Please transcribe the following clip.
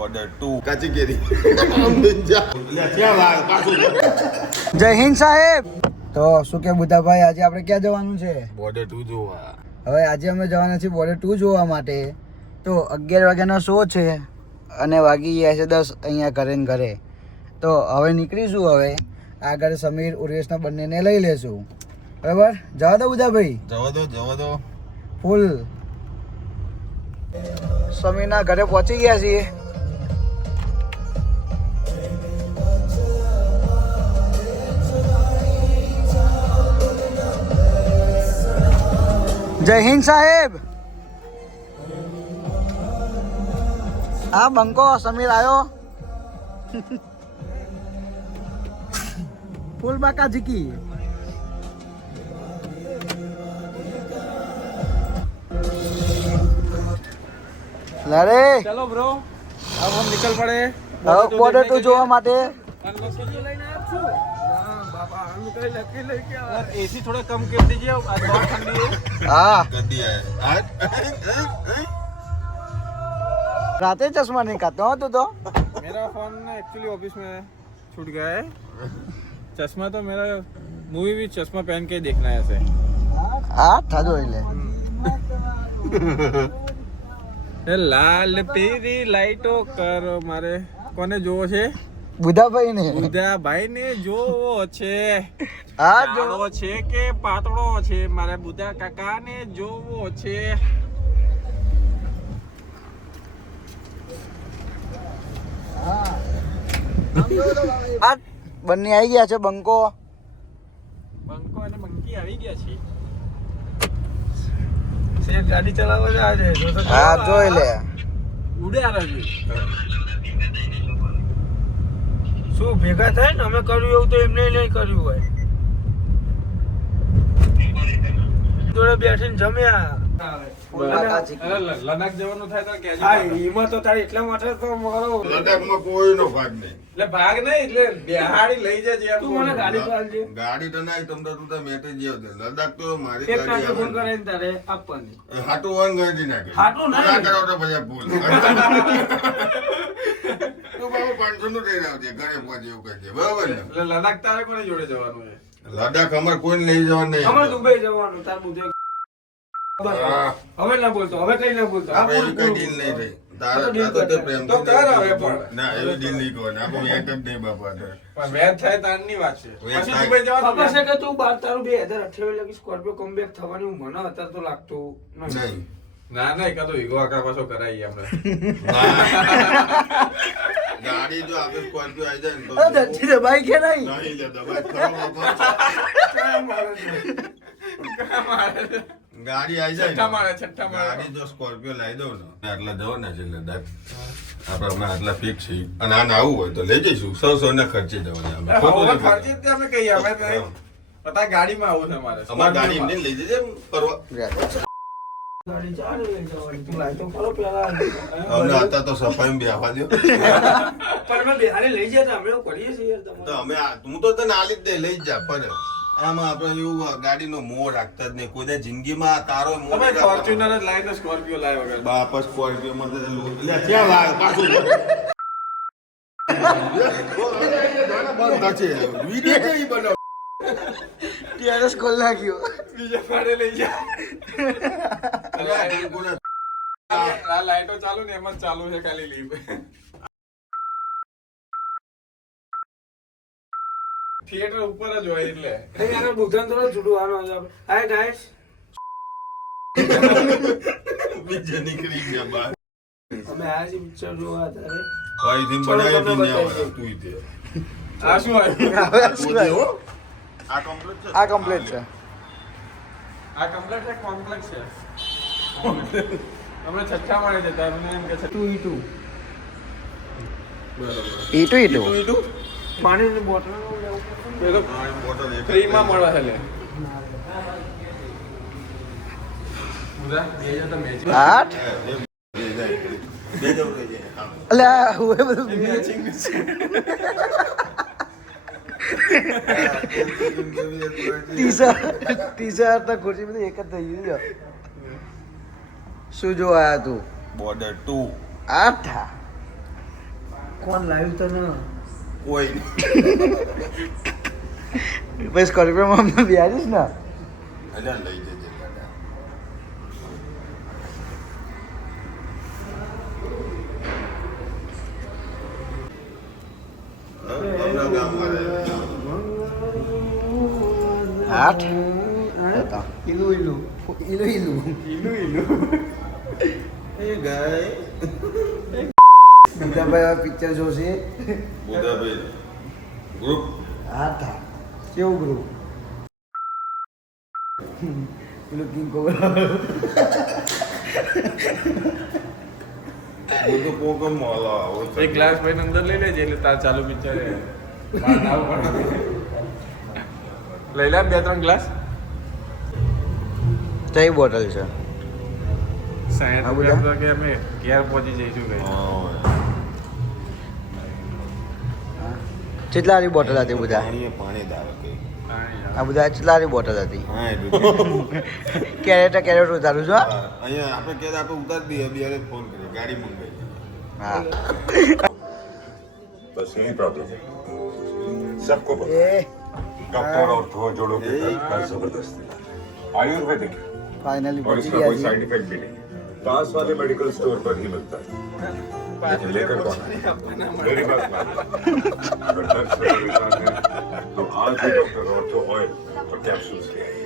Border 2 કાચી કેરી જય હિન્દ સાહેબ. તો શું કે બુધાભાઈ, આજે આપણે ક્યાં જવાનું છે? બોર્ડર 2 જોવા. હવે આજે અમે જવાના છીએ બોર્ડર 2 જોવા માટે. તો 11 વાગ્યાનો શો છે અને વાગી ગયા છે 10 અહીંયા ઘરે ને ઘરે. તો હવે નીકળીશું. હવે આગળ સમીર ઉર્વેશના બંનેને લઈ લેશું. બરાબર, જવા દો બુધાભાઈ, જવા દો. ફૂલ સમીરના ઘરે પહોંચી ગયા છીએ. જય હિન્દ સાહેબ. હા બંકો, સમીર આવ્યો. ફૂલ બાકા જીકી. લરે चलो ब्रो, अब हम निकल पड़े બોર્ડર 2 જોવા માટે. एसी थोड़ा कम कर दीजिए, आज बहुत ठंडी है. હા, ગંદી આય રાતે ચશ્મા નહીં ખાતો હો તું તો. मेरा फोन एक्चुअली ऑफिस में छूट गया है. चश्मा तो मेरा मूवी भी चश्मा पहन के ही देखना है ऐसे. હા થાજો એટલે એ લાલ પીરી લાઈટો કર મારે કોને જોવો છે? બુધાભાઈ ને. બુધા ભાઈ ને જોવો છે. હા જો જાડો છે કે પાતળો છે, મારે બુધા કાકા ને જોવો છે. આ બંને આવી ગયા છે. બંકો બંકો અને બંકી આવી ગયા છે. શેઠ ગાડી ચલાવવા જાય છે. હા જોઈ લે. ઉડે આ રહ્યું. શું ભેગા થાય ને અમે કર્યું એવું તો એમને નહીં કર્યું હોય. જોડે બેસીને જમ્યા. લડાખ જવાનું થાય તો કહેજો. હા એમાં તો તારે એટલા માટે તો મારો લડાખમાં કોઈનો ભાગ નહીં. એટલે ભાગ નહીં, એટલે બેહાડી લઈ જજે. તું મને ગાડી ચાલજે. ગાડી તો નહીં, તમ તો મેટે જેવ દે. લડાખ તો મારી એક ગાડી કાકે ફોન આવવાની. કરીને તારે આપવાની. હાટું વન ગાડી નાખે. હાટું નહીં. ના કરાવ તો પછી ભૂલ. તું બાબુ 500 નું લઈને આવજે, ઘરે પહોંચે એવું કહેજે. બરાબર ને? એટલે લડાખ તારે કોને જોડે જવાનું છે? લડાખ અમારે કોઈને લઈ જવાનું નહીં. અમારે દુબઈ જવાનું તાર બુધે. હા. હવે ના બોલતો, હવે કઈ ના બોલતો. આપણે એવી કઈ ડીલ નહીં થઈ. તારા તો તે પ્રેમથી તો કર હવે નહીં. પણ. ના એવી ડીલ નહીં કરવાની. આપણે એક જ નહીં બાપા. પણ વેચ થાય તારની વાત છે. વેચ પછી થાય. દુબઈ જવાનું ખબર છે કે તું બાર તારું 2028 લગી સ્કોર્પિયો કમબેક થવાની હું મને અત્યારે તો લાગતું નથી. નહીં. ના ના કાતો ઈગો આકા પાછો કરાઈએ આપણે. ગાડી જો આપણે સ્કોર્પિયો આવી જાય ને તો અરે ધરતી દબાઈ કે નહીં? નહીં લે દબાઈ ખરો બાપા. ગાડી આવી જાય છઠ્ઠા ને, માળે, છઠ્ઠા માળે. ગાડી જો સ્કોર્પિયો લાવી દઉં ને આટલા જવાના છે લડાખ આપણે હમણાં આટલા ફિક્સ છે અને આને આવું હોય તો લઈ જઈશું 100 ને ખર્ચે જવાના અમે. ખોટું હવે નહીં ખર્ચી જ તે અમે કહીએ, અમે તો નહીં. પતા ગાડીમાં આવું છે અમારે. અમારી ગાડી એમને લઈ જજે ફરવા. ગાડી ચાલે લઈ જવાની. તું લાય તો ખરો પેલા. અમને હતા તો સફાઈ બેહવા દો. પણ અમે બિહારી લઈ જતા અમે એવું કરીએ છીએ યાર તો તમારે. અમે હું તો તને આલી જ દે લઈ જ જા ફરે. આમાં આપણે એવું ગાડીનો મોહ રાખતા જ નહીં. કોઈ જિંદગીમાં તારો મોહ અમે નહીં રાખવાનો. ફોર્ચ્યુનર જ લાવીને સ્કોર્પિયો લાવ્યા વગર. બાપા સ્કોર્પિયો માં તો લે ક્યાં લાવ પાછું બંધ છે વિડિયો કેવી બનાવ ટીઆરએસ ખોલ નાખ્યો. બીજા ભાડે લઈ જા. આ લાઈટો ચાલુ ને એમ જ ચાલુ છે ખાલી લીપ. થિયેટર ઉપર જ હોય એટલે. યાર બુધન તો છૂટવાનો છે. Hi guys. બીજે નીકળી ગયા બહાર અમે આ જે પિક્ચર જોવા તારે. અહીંથી બનાવી દી ને આવડે તું તે આ શું આવ્યું? હવે શું આવ્યું? આ કમ્પ્લીટ છે આ કમ્પ્લીટ છે. આ કમ્પ્લેટ છે, કોમ્પ્લેક્સ છે. અમે છઠ્ઠા માળે જતા અમને એમ કે છે 2E2. બરોબર. ઈટુ પાણીની બોટલ લેવું પડશે. બોટલ એક ફ્રીમાં મળે છે લે. પૂરા બે જતા મેચ. 8 બે જવું રહી જાય અલ્યા હું એ બધું મેચિંગ છે. ટી-શર્ટ ને ખુરશી બધું એક જ થઈ ગયું છે. શું જોવા આયા તું? બોર્ડર 2 આઠા કોણ લાવ્યું તો ન કોઈ પછી સ્કોર્પિયોમાં અમને બિહારીશ ને અલ્યા લઈ જજે ગાડા. આપણા ગામમાં રહે. 8 હતા ઇલું ઇલું એ ગાય બીજા ભાઈ પિક્ચર જોશે બુધાભાઈ ગ્રુપ 8 કેવું ગ્રુપ પેલું કિંગ કોબરા બધું પોકમ મોલા આવો છે. એક ગ્લાસ ભાઈ અંદર લઈ લેજે એટલે તાર ચાલુ પિક્ચર લઈ લે 2-3 ગ્લાસ કઈ બોટલ છે 60 રૂપિયા કે અમે ઘેર પહોંચી જઈશું કઈ હા. કેટલાની બોટલ હતી બધા પાણી દાવે કઈ. આ બધા કેટલાની બોટલ હતી હા એટલું. કેરેટ ઉતારું છું હા? અહીંયા આપણે કે આપણે ઉતાર દઈએ બિયારે ફોન કરીએ ગાડી મંગાવી. હા बस यही प्रॉब्लम है सबको पता એ डॉक्टर और दो जोड़ों के दर्द का जबरदस्त इलाज है आयुर्वेदिक है ફાઇનલી और પહોંચી इसका ગયા कोई છીએ साइड इफेक्ट भी नहीं पास वाले मेडिकल स्टोर पर ही मिलता है लेकिन लेकर कौन आए? मेरी बात मानिए अगर दर्द से परेशान है तो आज ही डॉक्टर ऑर्थो ऑयल और कैप्सूल्स ले आइए